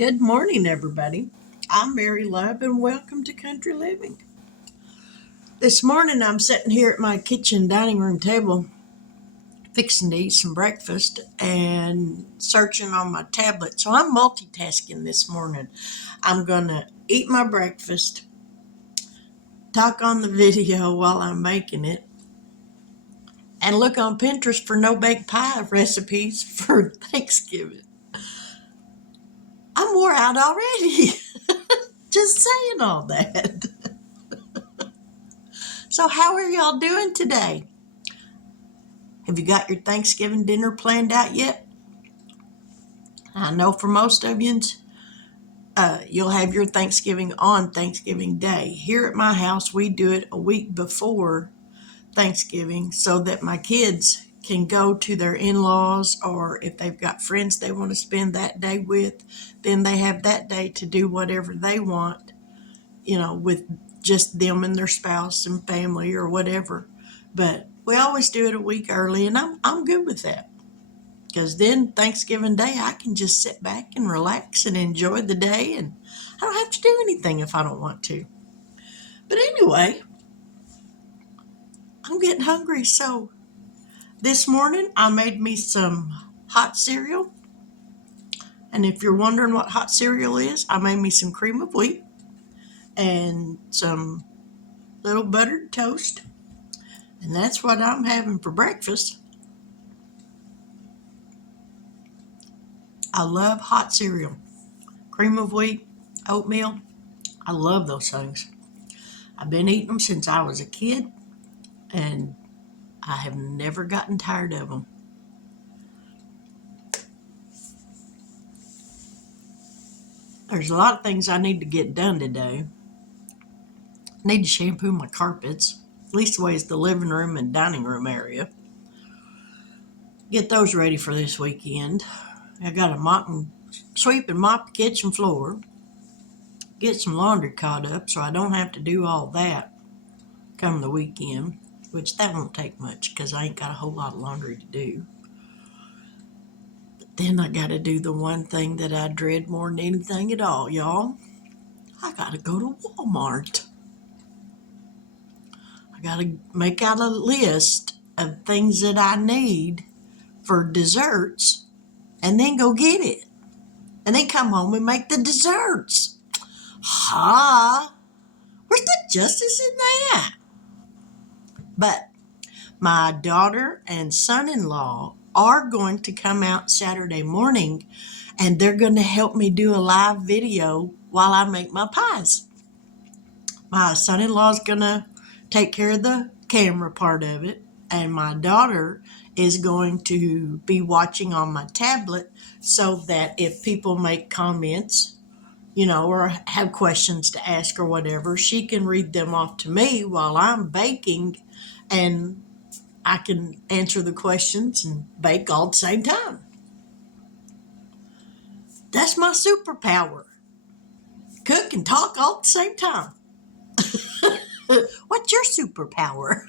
Good morning, everybody. I'm Mary Love, and welcome to Country Living. This morning, I'm sitting here at my kitchen dining room table, fixing to eat some breakfast and searching on my tablet. So I'm multitasking this morning. I'm going to eat my breakfast, talk on the video while I'm making it, and look on Pinterest for no-bake pie recipes for Thanksgiving. I'm wore out already. Just saying all that. So how are y'all doing today? Have you got your Thanksgiving dinner planned out yet? I know for most of you, you'll have your Thanksgiving on Thanksgiving Day. Here at my house, we do it a week before Thanksgiving so that my kids can go to their in-laws, or if they've got friends they want to spend that day with, then they have that day to do whatever they want, with just them and their spouse and family or whatever. But we always do it a week early, and I'm good with that. Because then Thanksgiving Day, I can just sit back and relax and enjoy the day, and I don't have to do anything if I don't want to. But anyway, I'm getting hungry, so this morning I made me some hot cereal. And if you're wondering what hot cereal is, I made me some cream of wheat and some little buttered toast. And that's what I'm having for breakfast. I love hot cereal. Cream of wheat, oatmeal. I love those things. I've been eating them since I was a kid, and I have never gotten tired of them. There's a lot of things I need to get done today. I need to shampoo my carpets, leastways the living room and dining room area. Get those ready for this weekend. I got to sweep and mop the kitchen floor. Get some laundry caught up so I don't have to do all that come the weekend, which that won't take much because I ain't got a whole lot of laundry to do. Then I got to do the one thing that I dread more than anything at all, y'all. I got to go to Walmart. I got to make out a list of things that I need for desserts and then go get it. And then come home and make the desserts. Ha! Where's the justice in that? But my daughter and son-in-law are going to come out Saturday morning, and they're going to help me do a live video while I make my pies. My son-in-law is going to take care of the camera part of it, and my daughter is going to be watching on my tablet so that if people make comments, or have questions to ask or whatever, she can read them off to me while I'm baking, and I can answer the questions and bake all at the same time. That's my superpower. Cook and talk all at the same time. What's your superpower?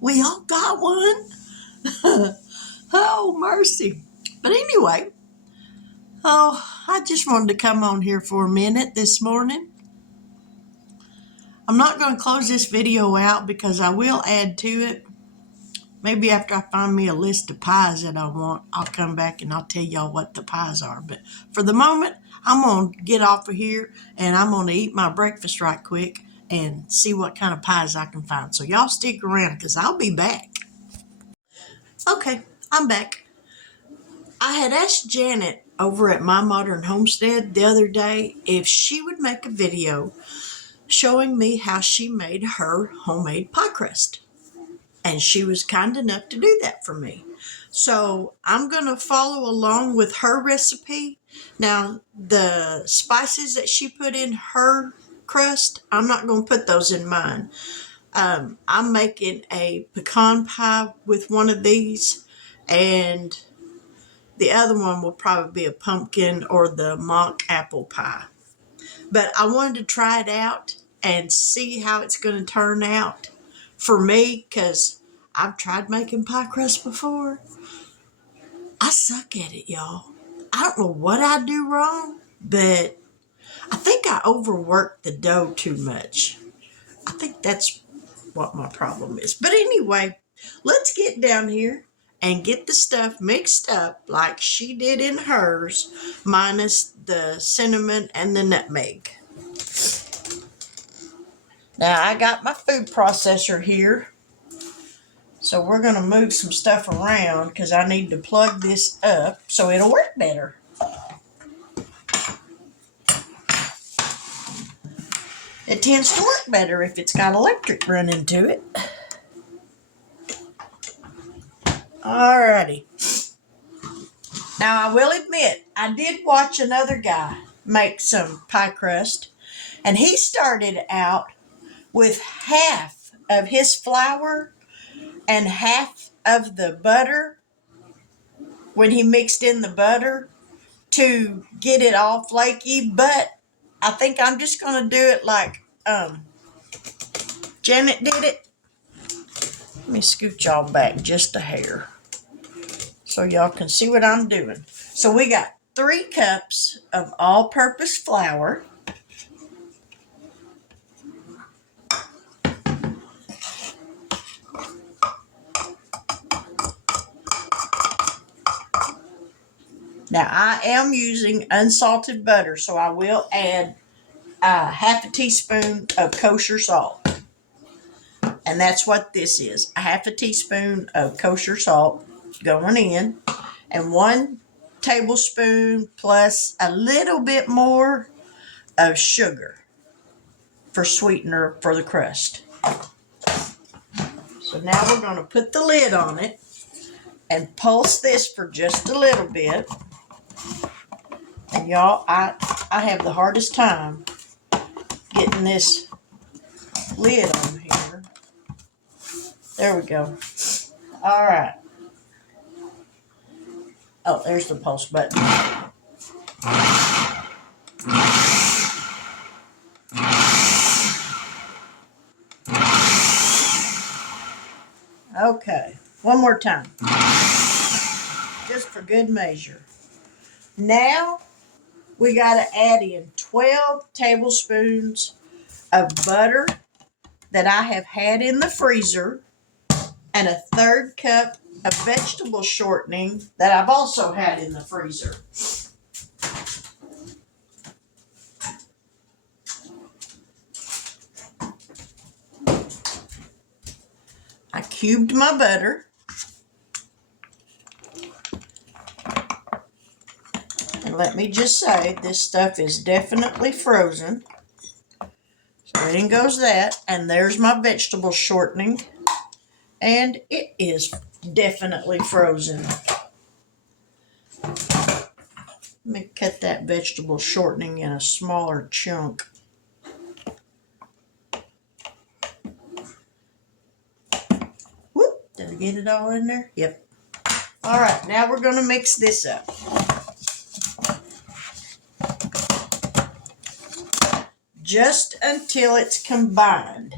We all got one. Oh, mercy. But anyway, I just wanted to come on here for a minute this morning. I'm not going to close this video out because I will add to it. Maybe after I find me a list of pies that I want, I'll come back and I'll tell y'all what the pies are. But for the moment, I'm going to get off of here and I'm going to eat my breakfast right quick and see what kind of pies I can find. So y'all stick around because I'll be back. Okay, I'm back. I had asked Janet over at My Modern Homestead the other day if she would make a video showing me how she made her homemade pie crust. And she was kind enough to do that for me. So I'm going to follow along with her recipe. Now, the spices that she put in her crust, I'm not going to put those in mine. I'm making a pecan pie with one of these, and the other one will probably be a pumpkin or the mock apple pie. But I wanted to try it out and see how it's going to turn out for me, because I've tried making pie crust before. I suck at it, y'all. I don't know what I do wrong, but I think I overwork the dough too much. I think that's what my problem is. But anyway, let's get down here and get the stuff mixed up like she did in hers, minus the cinnamon and the nutmeg. Now I got my food processor here. So we're going to move some stuff around because I need to plug this up so it'll work better. It tends to work better if it's got electric running to it. Alrighty. Now I will admit, I did watch another guy make some pie crust, and he started out with half of his flour and half of the butter when he mixed in the butter to get it all flaky, but I think I'm just going to do it like Janet did it. Let me scoot y'all back just a hair so y'all can see what I'm doing. So we got 3 cups of all-purpose flour. Now I am using unsalted butter, so I will add half a teaspoon of kosher salt. And that's what this is. A half a teaspoon of kosher salt going in, and 1 tablespoon plus a little bit more of sugar for sweetener for the crust. So now we're going to put the lid on it and pulse this for just a little bit. And y'all, I have the hardest time getting this lid on here. There we go. All right. Oh, there's the pulse button. Okay, one more time, just for good measure. Now we got to add in 12 tablespoons of butter that I have had in the freezer, and a 1/3 cup of vegetable shortening that I've also had in the freezer. I cubed my butter. And let me just say, this stuff is definitely frozen. So in goes that, and there's my vegetable shortening. And it is definitely frozen. Let me cut that vegetable shortening in a smaller chunk. Whoop, did I get it all in there? Yep. All right, now we're going to mix this up. Just until it's combined.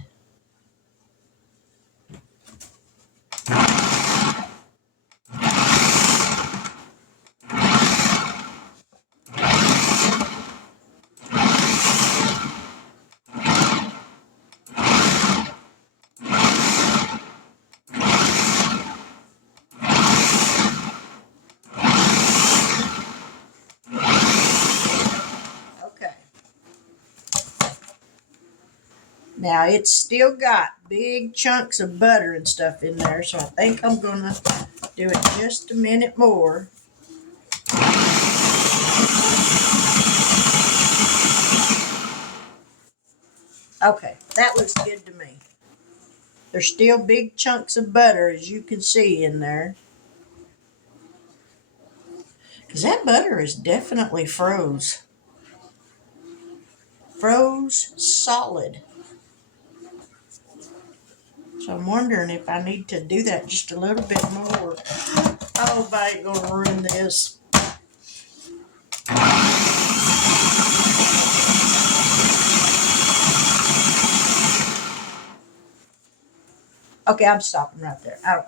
Now it's still got big chunks of butter and stuff in there, so I think I'm going to do it just a minute more. Okay, that looks good to me. There's still big chunks of butter, as you can see in there. Because that butter is definitely froze. Froze solid. So I'm wondering if I need to do that just a little bit more. Oh, I ain't gonna ruin this. Okay, I'm stopping right there. I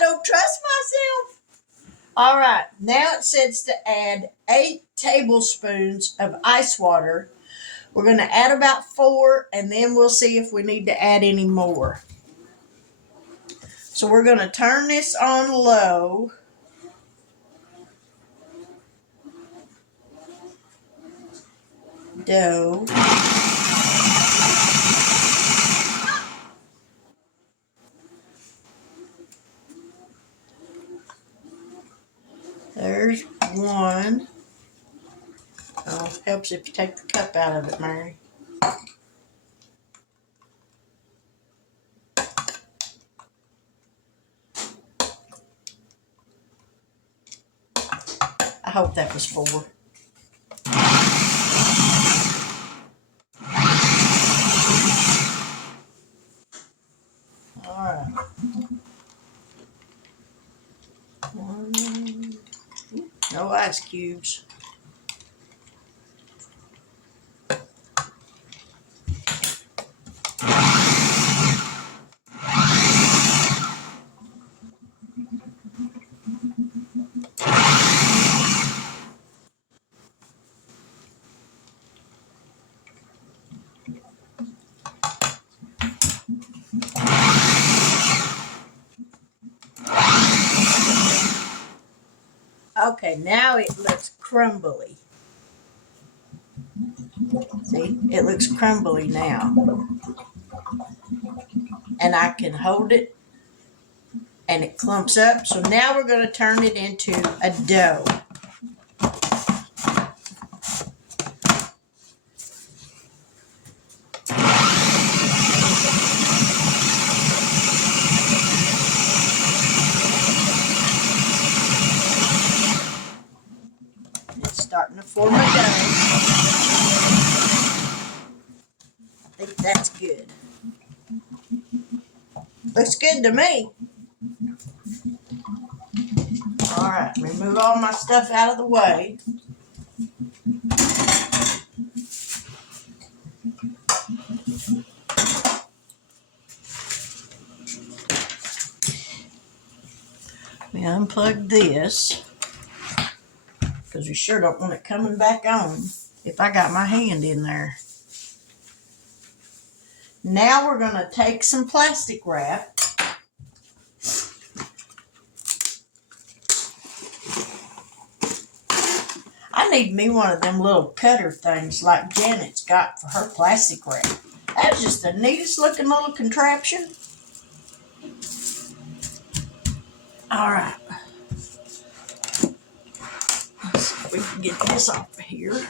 don't trust myself. All right, now it says to add 8 tablespoons of ice water. We're going to add about 4, and then we'll see if we need to add any more. So we're going to turn this on low. Dough. There's one. Oh, helps if you take the cup out of it, Mary. I hope that was 4. All right. 1. No ice cubes. Okay, now it looks crumbly. See, it looks crumbly now. And I can hold it and it clumps up. So now we're going to turn it into a dough. It's starting to form a dough. I think that's good. Looks good to me. All right, remove all my stuff out of the way. Let me unplug this because we sure don't want it coming back on if I got my hand in there. Now we're going to take some plastic wrap. I need me one of them little cutter things like Janet's got for her plastic wrap. That's just the neatest looking little contraption. All right. Let's see if we can get this off of here.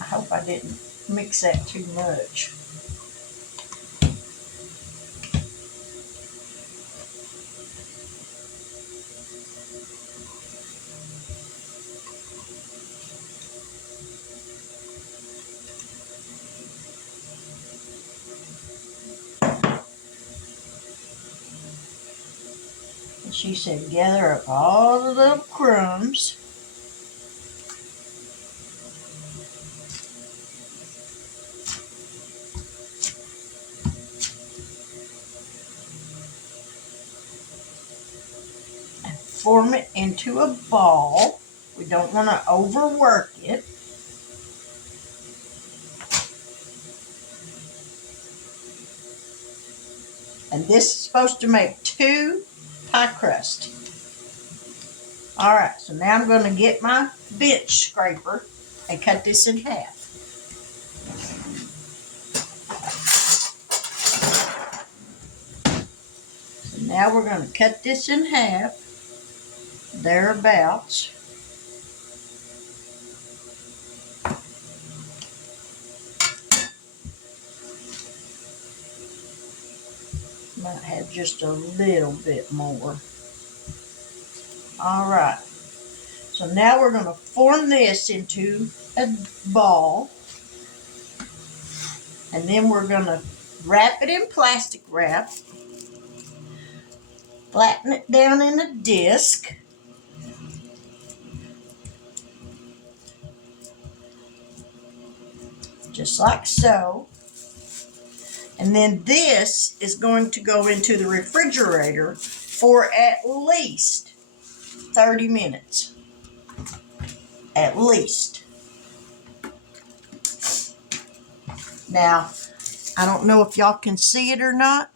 I hope I didn't mix that too much. And she said, gather up all the little crumbs. And form it into a ball. We don't want to overwork it. And this is supposed to make 2 pie crusts. All right, so now I'm going to get my bench scraper and cut this in half. So now we're going to cut this in half, thereabouts. Might have just a little bit more. All right. So now we're going to form this into a ball. And then we're going to wrap it in plastic wrap. Flatten it down in a disc. just like so. And then this is going to go into the refrigerator for at least 30 minutes. At least. Now, I don't know if y'all can see it or not,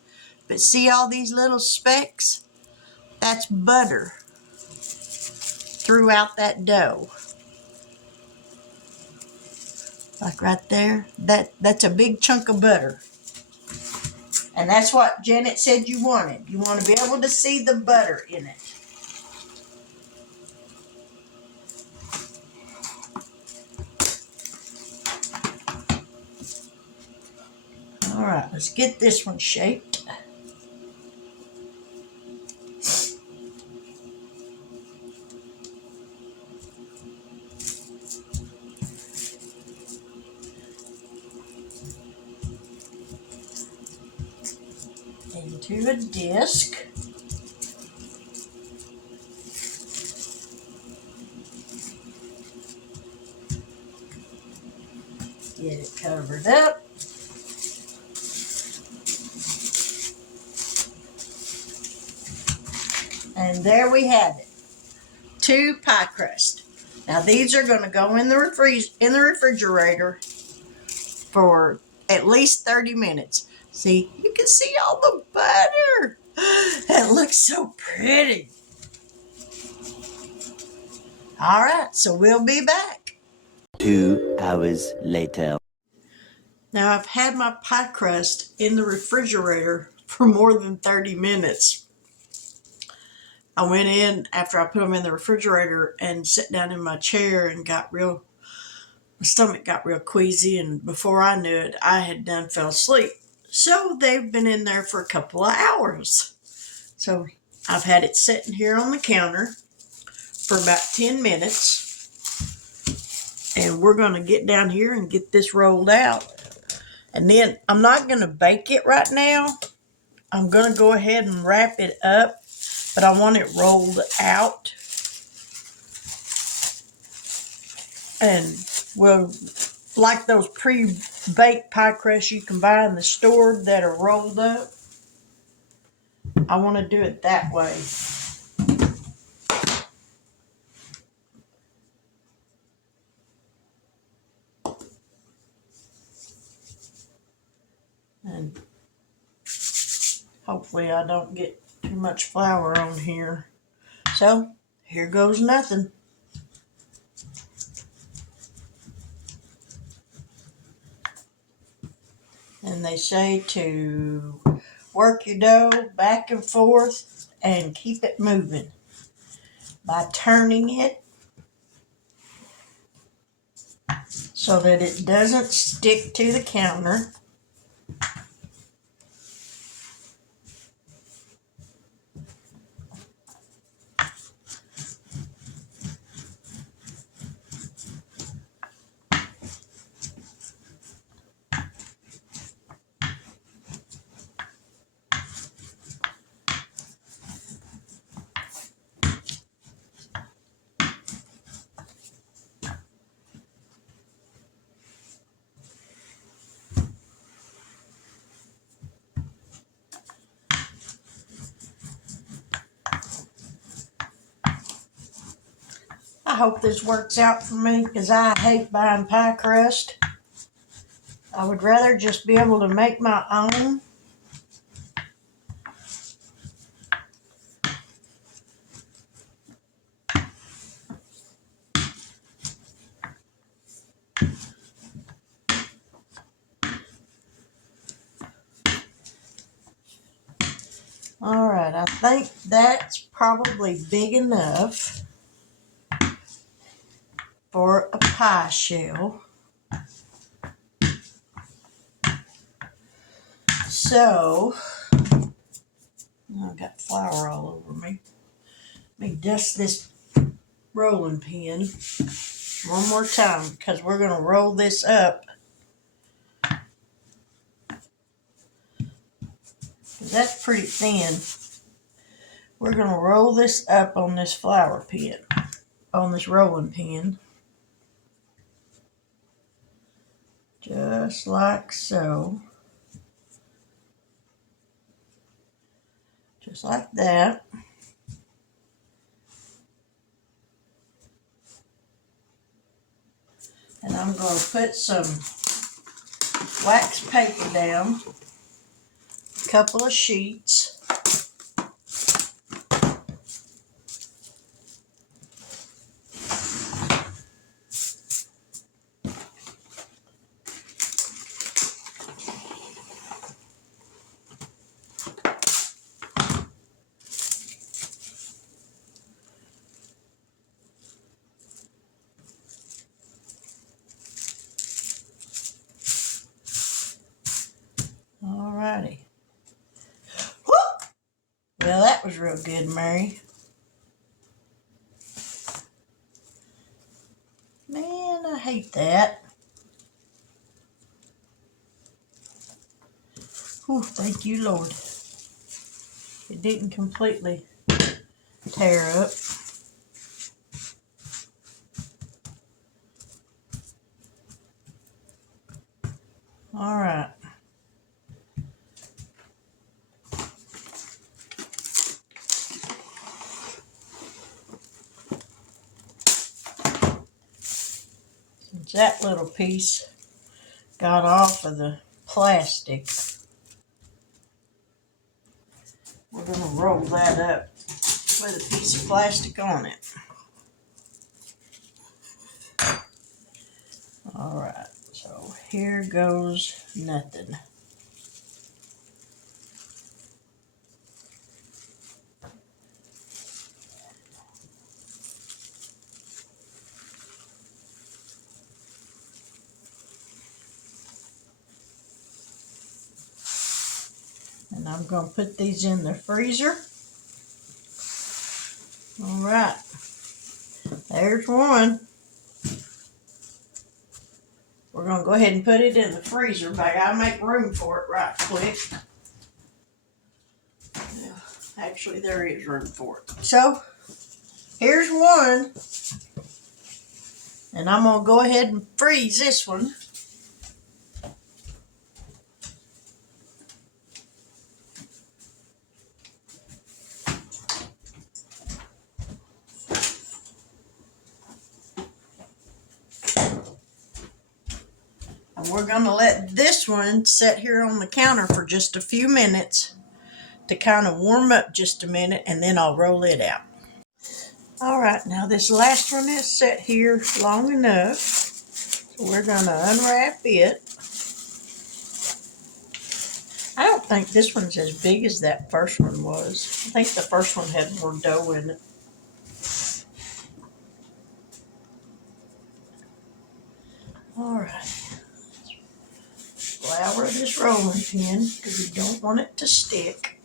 but see all these little specks? That's butter throughout that dough. Like right there, that's a big chunk of butter. And that's what Janet said you wanted. You want to be able to see the butter in it. All right, let's get this one shaped. Into a disc. Get it covered up. And there we have it. 2 pie crust. Now these are going to go in the refrigerator for at least 30 minutes. See, you can see all the butter. That looks so pretty. All right, so we'll be back. 2 hours later. Now I've had my pie crust in the refrigerator for more than 30 minutes. I went in after I put them in the refrigerator and sat down in my chair and my stomach got real queasy, and before I knew it, I had done fell asleep. So they've been in there for a couple of hours. So I've had it sitting here on the counter for about 10 minutes. And we're going to get down here and get this rolled out. And then I'm not going to bake it right now. I'm going to go ahead and wrap it up, but I want it rolled out. And we'll, like those pre-baked pie crusts you can buy in the store that are rolled up, I want to do it that way. And hopefully I don't get too much flour on here. So here goes nothing. And they say to work your dough back and forth and keep it moving by turning it so that it doesn't stick to the counter. I hope this works out for me because I hate buying pie crust. I would rather just be able to make my own. All right, I think that's probably big enough for a pie shell. So, I've got flour all over me. Let me dust this rolling pin one more time because we're going to roll this up. That's pretty thin. We're going to roll this up on this flour pin, on this rolling pin. Just like so. Just like that. And I'm going to put some wax paper down, a couple of sheets. Alrighty. Whoop! Well, that was real good, Mary. Man, I hate that. Whew, thank you, Lord. It didn't completely tear up. Alright. Since that little piece got off of the plastic, we're going to roll that up with a piece of plastic on it. Alright, so here goes nothing. And I'm going to put these in the freezer. Alright, there's one. We're going to go ahead and put it in the freezer, but I got to make room for it right quick. Yeah, actually, there is room for it. So, here's one. And I'm going to go ahead and freeze this one. And we're going to let this one sit here on the counter for just a few minutes to kind of warm up just a minute, and then I'll roll it out. Alright, now this last one is set here long enough. So we're going to unwrap it. I don't think this one's as big as that first one was. I think the first one had more dough in it. Alright. Flour this rolling pin because we don't want it to stick.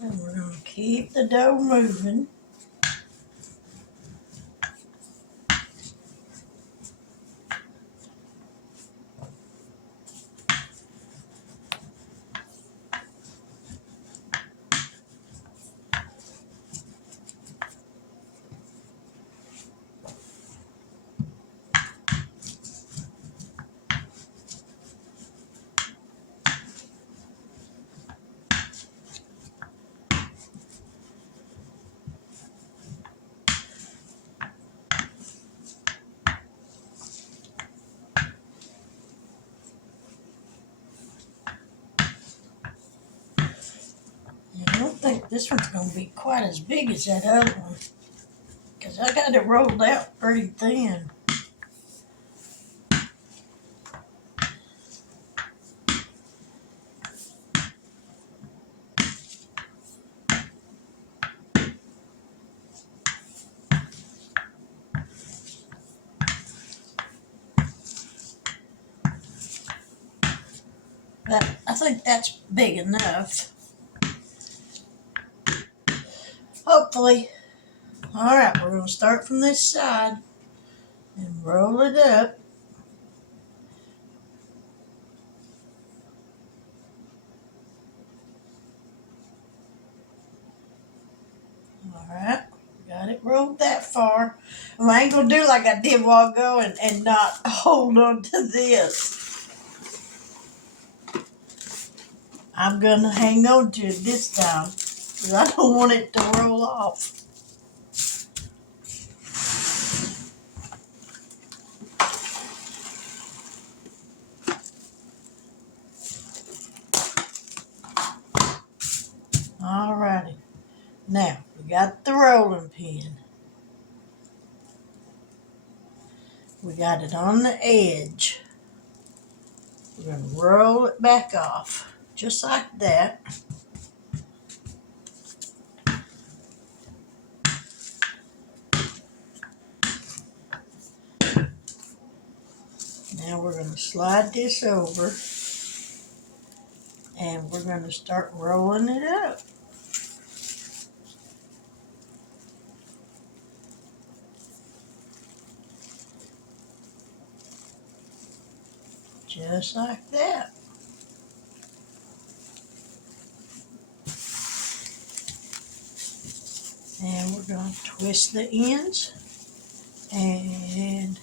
And we're going to keep the dough moving. I don't think this one's going to be quite as big as that other one because I got it rolled out pretty thin. But I think that's big enough. Hopefully All right, we're going to start from this side and roll it up. All right, got it rolled that far. And I ain't going to do like I did a while ago and not hold on to this. I'm going to hang on to it this time because I don't want it to roll off. All righty. Now, we got the rolling pin. We got it on the edge. We're going to roll it back off, just like that. Now we're going to slide this over, and we're going to start rolling it up. Just like that. And we're going to twist the ends, and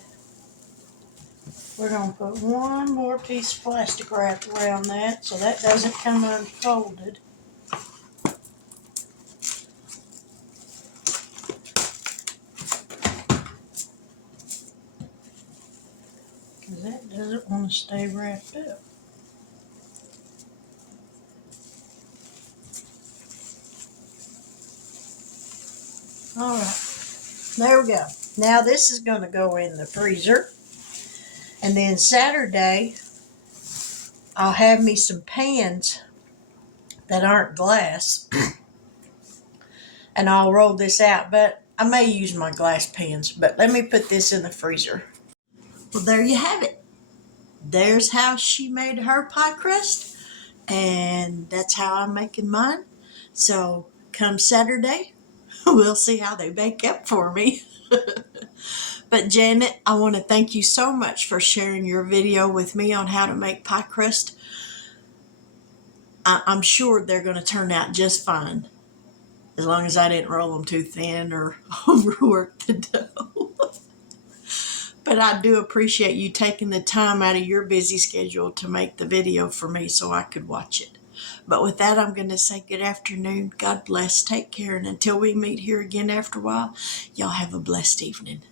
we're going to put one more piece of plastic wrap around that so that doesn't come unfolded. Because that doesn't want to stay wrapped up. All right, there we go. Now this is going to go in the freezer. And then Saturday, I'll have me some pans that aren't glass. And I'll roll this out. But I may use my glass pans. But let me put this in the freezer. Well, there you have it. There's how she made her pie crust. And that's how I'm making mine. So come Saturday, we'll see how they bake up for me. But Janet, I want to thank you so much for sharing your video with me on how to make pie crust. I'm sure they're going to turn out just fine, as long as I didn't roll them too thin or overwork the dough. But I do appreciate you taking the time out of your busy schedule to make the video for me so I could watch it. But with that, I'm going to say good afternoon. God bless. Take care. And until we meet here again after a while, y'all have a blessed evening.